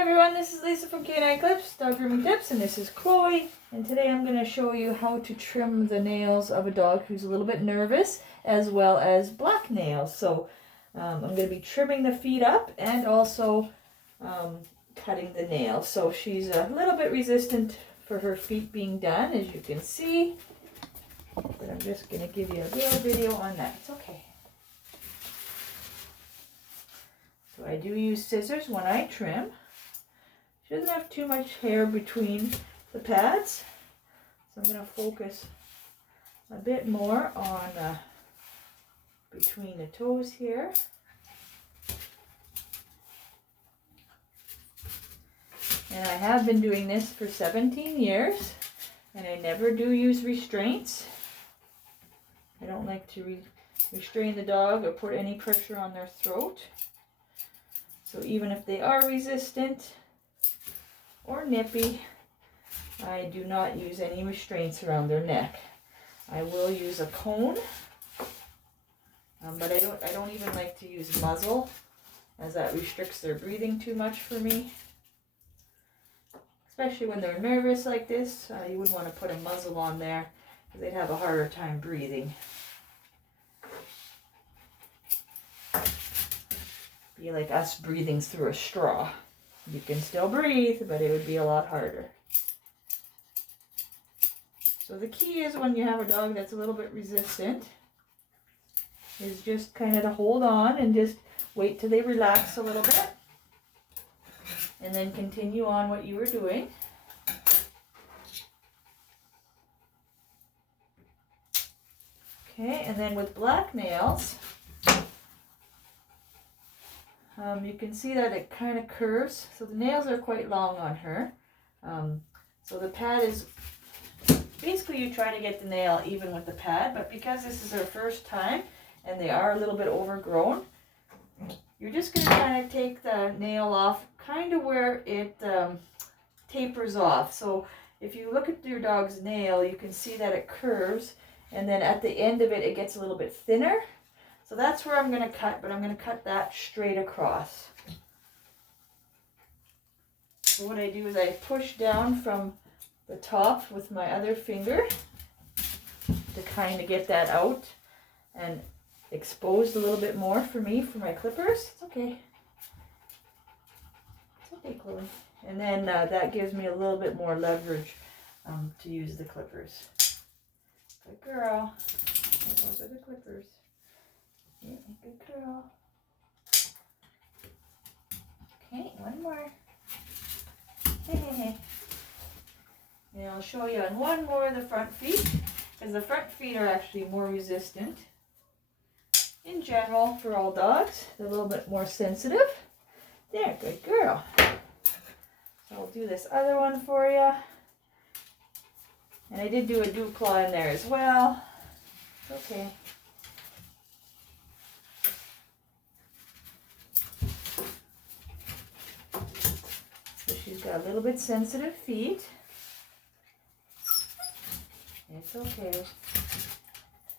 Hi everyone, this is Lisa from K&I Clips, Dog Grooming Tips, and this is Chloe. And today I'm going to show you how to trim the nails of a dog who's a little bit nervous, as well as black nails. So I'm going to be trimming the feet up and also cutting the nails. So she's a little bit resistant for her feet being done, as you can see. But I'm just going to give you a little video on that. It's okay. So I do use scissors when I trim. She doesn't have too much hair between the pads, so I'm going to focus a bit more on between the toes here. And I have been doing this for 17 years, and I never do use restraints. I don't like to restrain the dog or put any pressure on their throat. So even if they are resistant or nippy, I do not use any restraints around their neck. I will use a cone, but I don't even like to use muzzle, as that restricts their breathing too much for me. Especially when they're nervous like this, you wouldn't want to put a muzzle on there because they'd have a harder time breathing. Be like us breathing through a straw. You can still breathe, but it would be a lot harder. So the key is, when you have a dog that's a little bit resistant, is just kind of to hold on and just wait till they relax a little bit. And then continue on what you were doing. Okay, and then with black nails, you can see that it kind of curves. So the nails are quite long on her. So the pad is, basically you try to get the nail even with the pad, but because this is her first time and they are a little bit overgrown, you're just going to kind of take the nail off kind of where it tapers off. So if you look at your dog's nail, you can see that it curves, and then at the end of it, it gets a little bit thinner. So that's where I'm going to cut, but I'm going to cut that straight across. So what I do is I push down from the top with my other finger to kind of get that out and exposed a little bit more for me, for my clippers. It's okay. It's okay, Chloe. And then that gives me a little bit more leverage to use the clippers. Good girl. Those are the clippers. Yeah, good girl. Okay, one more. And I'll show you on one more of the front feet, because the front feet are actually more resistant. In general, for all dogs, they're a little bit more sensitive. There, good girl. So I'll do this other one for you. And I did do a dew claw in there as well. It's okay. So she's got a little bit sensitive feet. It's okay.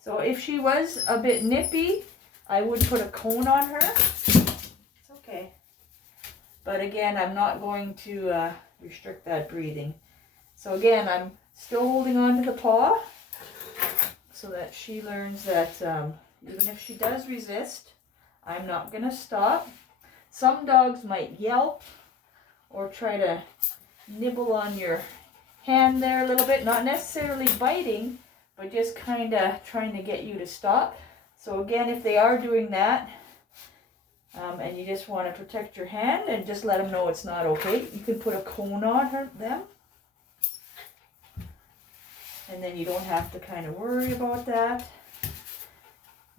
So if she was a bit nippy, I would put a cone on her. It's okay. But again, I'm not going to restrict that breathing. So again, I'm still holding on to the paw so that she learns that even if she does resist, I'm not going to stop. Some dogs might yelp or try to nibble on your hand there a little bit, not necessarily biting, but just kind of trying to get you to stop. So again, if they are doing that, and you just want to protect your hand and just let them know it's not okay, you can put a cone on them. And then you don't have to kind of worry about that,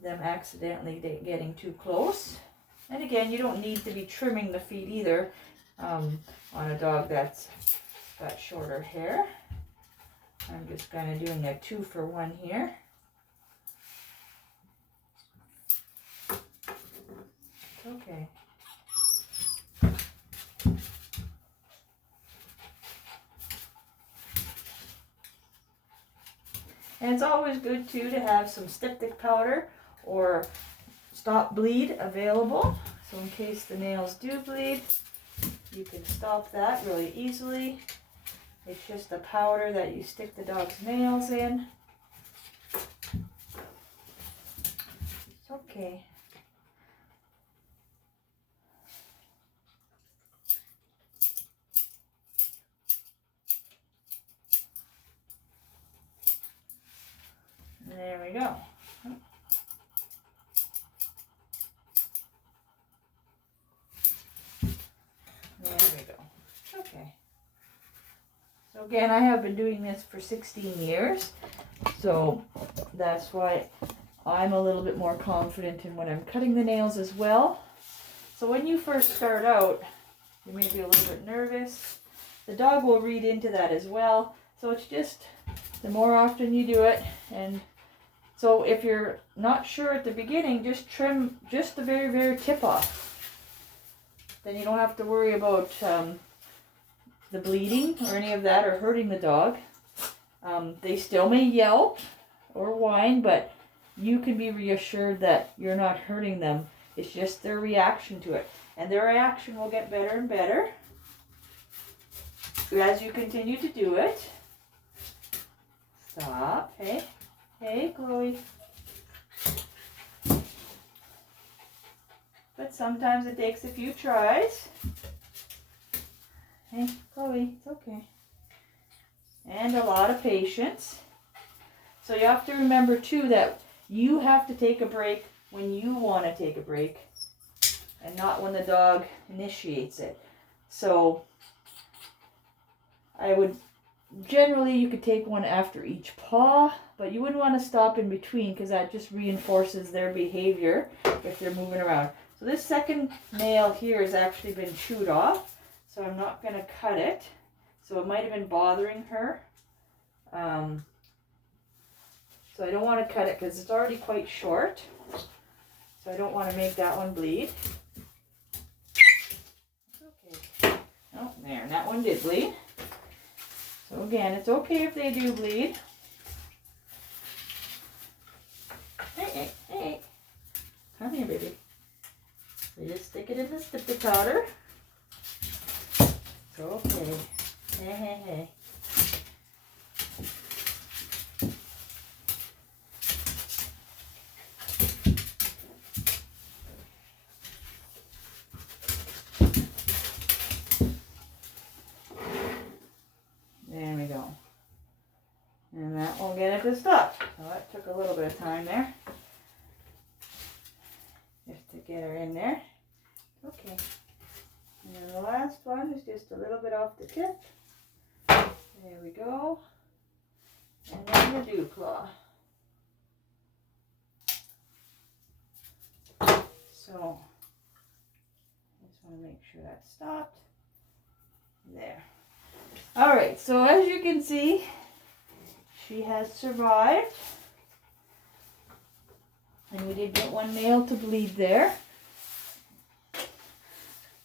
them accidentally getting too close. And again, you don't need to be trimming the feet either on a dog that's got shorter hair. I'm just kind of doing a 2-for-1 here. It's okay. And it's always good too to have some styptic powder or stop bleed available. So in case the nails do bleed, You can stop that really easily. It's just a powder that you stick the dog's nails in. It's okay. There we go. There we go. Okay. So again, I have been doing this for 16 years. So that's why I'm a little bit more confident in when I'm cutting the nails as well. So when you first start out, you may be a little bit nervous. The dog will read into that as well. So it's just the more often you do it. And so if you're not sure at the beginning, just trim just the very, very tip off. Then you don't have to worry about the bleeding or any of that or hurting the dog. They still may yelp or whine, but you can be reassured that you're not hurting them. It's just their reaction to it. And their reaction will get better and better as you continue to do it. Stop. Hey. Hey, Chloe. But sometimes it takes a few tries. Hey, Chloe, it's okay. And a lot of patience. So you have to remember too that you have to take a break when you want to take a break and not when the dog initiates it. So I would generally, you could take one after each paw, but you wouldn't want to stop in between because that just reinforces their behavior if they're moving around. So this second nail here has actually been chewed off, so I'm not going to cut it. So it might have been bothering her. So I don't want to cut it because it's already quite short. So I don't want to make that one bleed. Okay. Oh, there, and that one did bleed. So again, it's okay if they do bleed. Hey, hey, hey. Come here, baby. We just stick it in the sticky powder. It's okay. Hey, hey, hey. There we go. And that will get it to stop. So that took a little bit of time there. Just to get her in there. Okay. And then the last one is just a little bit off the tip. There we go. And then the dew claw. So, I just want to make sure that's stopped. There. Alright, so as you can see, she has survived. And we did get one nail to bleed there.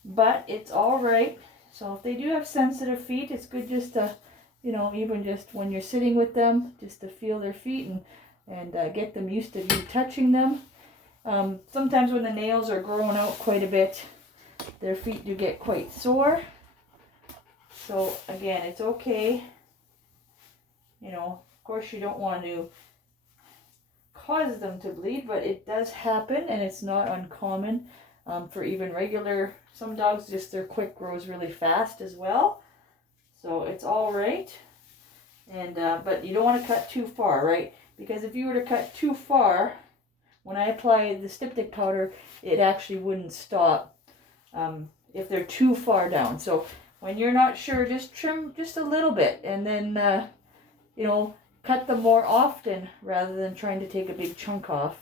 But it's alright. So if they do have sensitive feet, it's good just to, you know, even just when you're sitting with them, just to feel their feet and get them used to you touching them. Sometimes when the nails are growing out quite a bit, their feet do get quite sore. So again, it's okay. You know, of course you don't want to cause them to bleed, but it does happen and it's not uncommon for even regular, some dogs just their quick grows really fast as well. So it's all right. And but you don't want to cut too far, right? Because if you were to cut too far, when I apply the styptic powder, it actually wouldn't stop if they're too far down. So when you're not sure, just trim just a little bit and then, you know, cut them more often rather than trying to take a big chunk off,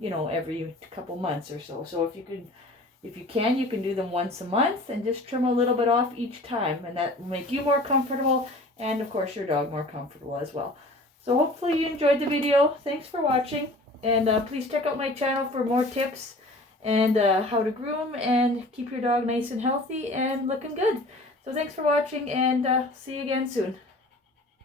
you know, every couple months or so. So if you can do them once a month and just trim a little bit off each time, and that will make you more comfortable and of course your dog more comfortable as well. So hopefully you enjoyed the video. Thanks for watching, and please check out my channel for more tips and how to groom and keep your dog nice and healthy and looking good. So thanks for watching, and see you again soon.